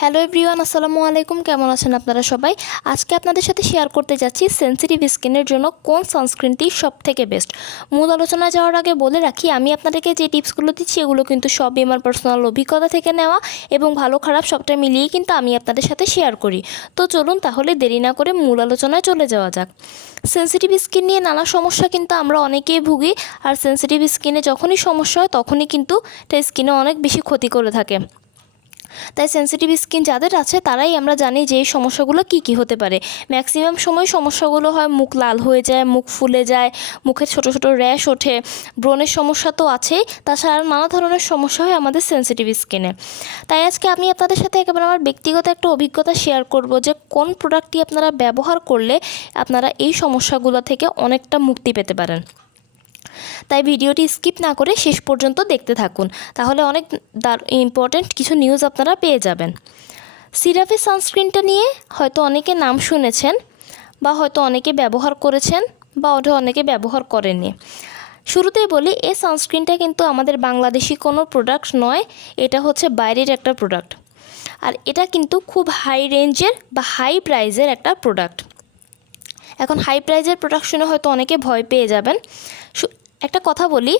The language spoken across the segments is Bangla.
হ্যালো এভরিওয়ান, আসসালামু আলাইকুম। কেমন আছেন আপনারা সবাই? আজকে আপনাদের সাথে শেয়ার করতে যাচ্ছি সেনসিটিভ স্কিনের জন্য কোন সানস্ক্রিনটি সবথেকে বেস্ট। মূল আলোচনায় যাওয়ার আগে বলে রাখি, আমি আপনাদেরকে যে টিপসগুলো দিচ্ছি এগুলো কিন্তু সবই আমার পার্সোনাল অভিজ্ঞতা থেকে নেওয়া এবং ভালো খারাপ সবটা মিলিয়ে কিন্তু আমি আপনাদের সাথে শেয়ার করি। তো চলুন তাহলে দেরি না করে মূল আলোচনায় চলে যাওয়া যাক। সেনসিটিভ স্কিন নিয়ে নানা সমস্যা কিন্তু আমরা অনেকেই ভুগি, আর সেনসিটিভ স্কিনে যখনই সমস্যা হয় তখনই কিন্তু এটা স্কিনে অনেক বেশি ক্ষতি করে থাকে। তাই সেনসিটিভ স্কিন যাদের আছে তারাই আমরা জানি যে এই সমস্যাগুলো কী হতে পারে। ম্যাক্সিমাম সময় সমস্যাগুলো হয় মুখ লাল হয়ে যায়, মুখ ফুলে যায়, মুখে ছোট ছোট র্যাশ ওঠে, ব্রণের সমস্যা তো আছেই, তাছাড়া নানা ধরনের সমস্যা হয় আমাদের সেনসিটিভ স্কিনে। তাই আজকে আমি আপনাদের সাথে একেবারে আমার ব্যক্তিগত একটা অভিজ্ঞতা শেয়ার করব যে কোন প্রোডাক্টটি আপনারা ব্যবহার করলে আপনারা এই সমস্যাগুলো থেকে অনেকটা মুক্তি পেতে পারেন। তাই ভিডিওটি স্কিপ না করে শেষ পর্যন্ত দেখতে থাকুন, তাহলে অনেক ইম্পর্ট্যান্ট কিছু নিউজ আপনারা পেয়ে যাবেন। সিরাভে সানস্ক্রিনটা নিয়ে হয়তো অনেকে নাম শুনেছেন, বা হয়তো অনেকে ব্যবহার করেছেন, বা ওটা অনেকে ব্যবহার করেননি। শুরুতেই বলি, এই সানস্ক্রিনটা কিন্তু আমাদের বাংলাদেশি কোনো প্রোডাক্ট নয়, এটা হচ্ছে বাইরের একটা প্রোডাক্ট। আর এটা কিন্তু খুব হাই রেঞ্জের বা হাই প্রাইজের একটা প্রোডাক্ট। এখন হাই প্রাইজের প্রোডাক্ট শুনে হয়তো অনেকে ভয় পেয়ে যাবেন। একটা কথা বলি,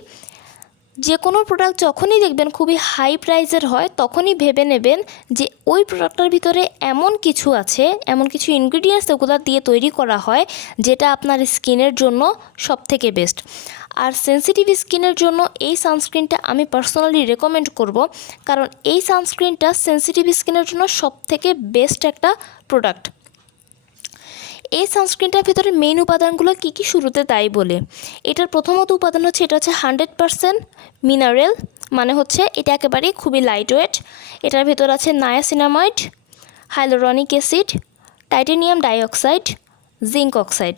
যে কোনো প্রোডাক্ট যখনই দেখবেন খুবই হাই প্রাইজের হয় তখনই ভেবে নেবেন যে ওই প্রোডাক্টটার ভিতরে এমন কিছু আছে, এমন কিছু ইনগ্রিডিয়েন্টস ওগুলো দিয়ে তৈরি করা হয় যেটা আপনার স্কিনের জন্য সবথেকে বেস্ট। আর সেনসিটিভ স্কিনের জন্য এই সানস্ক্রিনটা আমি পার্সোনালি রেকমেন্ড করব, কারণ এই সানস্ক্রিনটা সেনসিটিভ স্কিনের জন্য সবথেকে বেস্ট একটা প্রোডাক্ট। এই সানস্ক্রিনটার ভিতরে মেইন উপাদানগুলো কী কী শুরুতে তাই বলে। এটার প্রথমত উপাদান হচ্ছে, এটা হচ্ছে 100% মিনারেল, মানে হচ্ছে এটা একেবারেই খুবই লাইট ওয়েট। এটার ভিতর আছে niacinamide, hyaluronic acid, titanium dioxide, zinc oxide.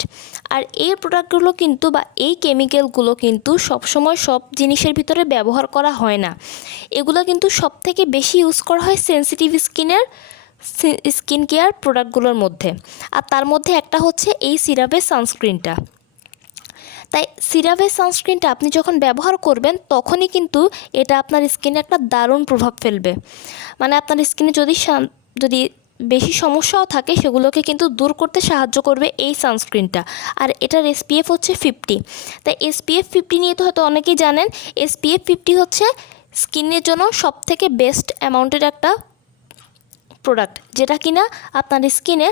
আর এই প্রোডাক্টগুলো কিন্তু বা এই কেমিক্যালগুলো কিন্তু সবসময় সব জিনিসের ভিতরে ব্যবহার করা হয় না। এগুলো কিন্তু সবথেকে বেশি ইউজ করা হয় সেনসিটিভ স্কিন কেয়ার প্রোডাক্টগুলোর মধ্যে। আর তার মধ্যে একটা হচ্ছে এই সিরাভের সানস্ক্রিনটা। তাই সিরাভের সানস্ক্রিনটা আপনি যখন ব্যবহার করবেন তখনই কিন্তু এটা আপনার স্কিনে একটা দারুণ প্রভাব ফেলবে। মানে আপনার স্কিনে যদি বেশি সমস্যাও থাকে সেগুলোকে কিন্তু দূর করতে সাহায্য করবে এই সানস্ক্রিনটা। আর এটার SPF হচ্ছে 50। তাই SPF 50 নিয়ে তো হয়তো অনেকেই জানেন। SPF 50 হচ্ছে স্কিনের জন্য সবথেকে বেস্ট অ্যামাউন্টের একটা প্রোডাক্ট, যেটা কিনা আপনার স্কিনে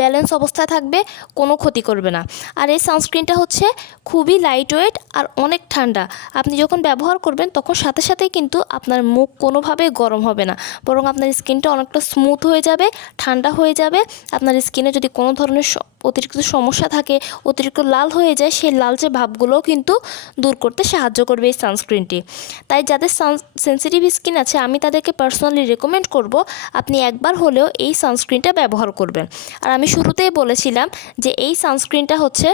ব্যালেন্স অবস্থায় থাকবে, কোনো ক্ষতি করবে না। আর এই সানস্ক্রিনটা হচ্ছে খুবই লাইট ওয়েট আর অনেক ঠান্ডা। আপনি যখন ব্যবহার করবেন তখন সাথে সাথেই কিন্তু আপনার মুখ কোনোভাবে গরম হবে না, বরং আপনার স্কিনটা অনেকটা স্মুথ হয়ে যাবে, ঠান্ডা হয়ে যাবে। আপনার স্কিনে যদি কোনো ধরনের অতিরিক্ত সমস্যা থাকে, অতিরিক্ত লাল হয়ে যায়, সেই লালচে ভাবগুলোও কিন্তু দূর করতে সাহায্য করবে এই সানস্ক্রিনটি। তাই যাদের সেনসিটিভ স্কিন আছে আমি তাদেরকে পার্সোনালি রেকমেন্ড করব আপনি একবার হলেও এই সানস্ক্রিনটা ব্যবহার করবেন। আর আমি শুরুতেই বলেছিলাম যে এই সানস্ক্রিনটা হচ্ছে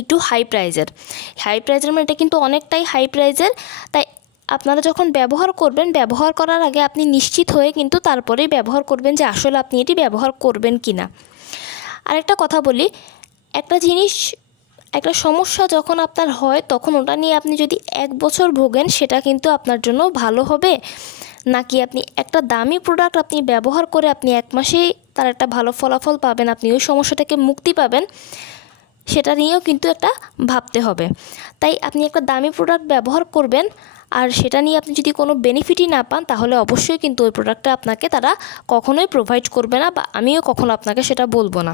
একটু হাই প্রাইজের মানে এটা কিন্তু অনেকটাই হাই প্রাইজের। তাই আপনারা যখন ব্যবহার করবেন, ব্যবহার করার আগে আপনি নিশ্চিত হয়ে কিন্তু তারপরেই ব্যবহার করবেন যে আসলে আপনি এটি ব্যবহার করবেন কি না। আরেকটা কথা বলি, একটা সমস্যা যখন আপনার হয় তখন ওটা নিয়ে আপনি যদি 1 বছর ভোগেন সেটা কিন্তু আপনার জন্য ভালো হবে নাকি আপনি একটা দামি প্রোডাক্ট আপনি ব্যবহার করে আপনি 1 মাসেই তার একটা ভালো ফলাফল পাবেন, আপনি ওই সমস্যা থেকে মুক্তি পাবেন, সেটা নিয়েও কিন্তু একটা ভাবতে হবে। তাই আপনি একটা দামি প্রোডাক্ট ব্যবহার করবেন আর সেটা নিয়ে আপনি যদি কোনো বেনিফিটই না পান তাহলে অবশ্যই কিন্তু ওই প্রোডাক্টটা আপনাকে তারা কখনোই প্রোভাইড করবে না, বা আমিও কখনো আপনাকে সেটা বলবো না।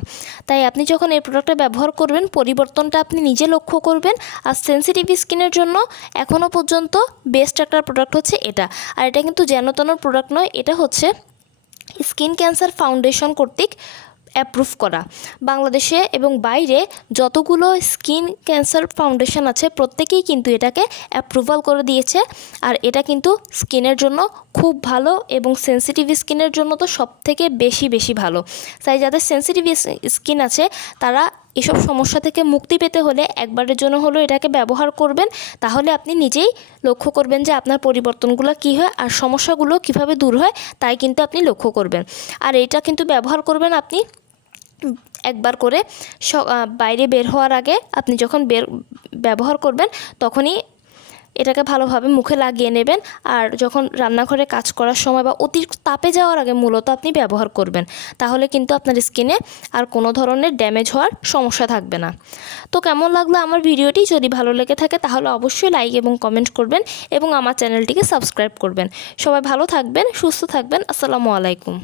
তাই আপনি যখন এই প্রোডাক্টটা ব্যবহার করবেন পরিবর্তনটা আপনি নিজে লক্ষ্য করবেন। আর সেনসিটিভ স্কিনের জন্য এখনও পর্যন্ত বেস্ট একটা প্রোডাক্ট হচ্ছে এটা। আর এটা কিন্তু যেন তেন প্রোডাক্ট নয়, এটা হচ্ছে স্কিন ক্যান্সার ফাউন্ডেশন কর্তৃক অ্যাপ্রুভ করা। বাংলাদেশে এবং বাইরে যতগুলো স্কিন ক্যান্সার ফাউন্ডেশন আছে প্রত্যেকেই কিন্তু এটাকে অ্যাপ্রুভাল করে দিয়েছে। আর এটা কিন্তু স্কিনের জন্য খুব ভালো এবং সেনসিটিভ স্কিনের জন্য তো সবথেকে বেশি ভালো। তাই যাদের সেনসিটিভ স্কিন আছে তারা এসব সমস্যা থেকে মুক্তি পেতে হলে একবারের জন্য হলেও এটাকে ব্যবহার করবেন, তাহলে আপনি নিজেই লক্ষ্য করবেন যে আপনার পরিবর্তনগুলো কী হয় আর সমস্যাগুলো কিভাবে দূর হয়, তাই কিন্তু আপনি লক্ষ্য করবেন। আর এটা কিন্তু ব্যবহার করবেন আপনি একবার করে বাইরে বের হওয়ার আগে। আপনি যখন ব্যবহার করবেন তখনই এটাকে ভালোভাবে মুখে লাগিয়ে নেবেন। আর যখন রান্নাঘরে কাজ করার সময় বা অতিরিক্ত তাপে যাওয়ার আগে মূলত আপনি ব্যবহার করবেন, তাহলে কিন্তু আপনার স্কিনে আর কোনো ধরনের ড্যামেজ হওয়ার সমস্যা থাকবে না। তো কেমন লাগলো আমার ভিডিওটি? যদি ভালো লেগে থাকে তাহলে অবশ্যই লাইক এবং কমেন্ট করবেন এবং আমার চ্যানেলটিকে সাবস্ক্রাইব করবেন। সবাই ভালো থাকবেন, সুস্থ থাকবেন। আসসালামু আলাইকুম।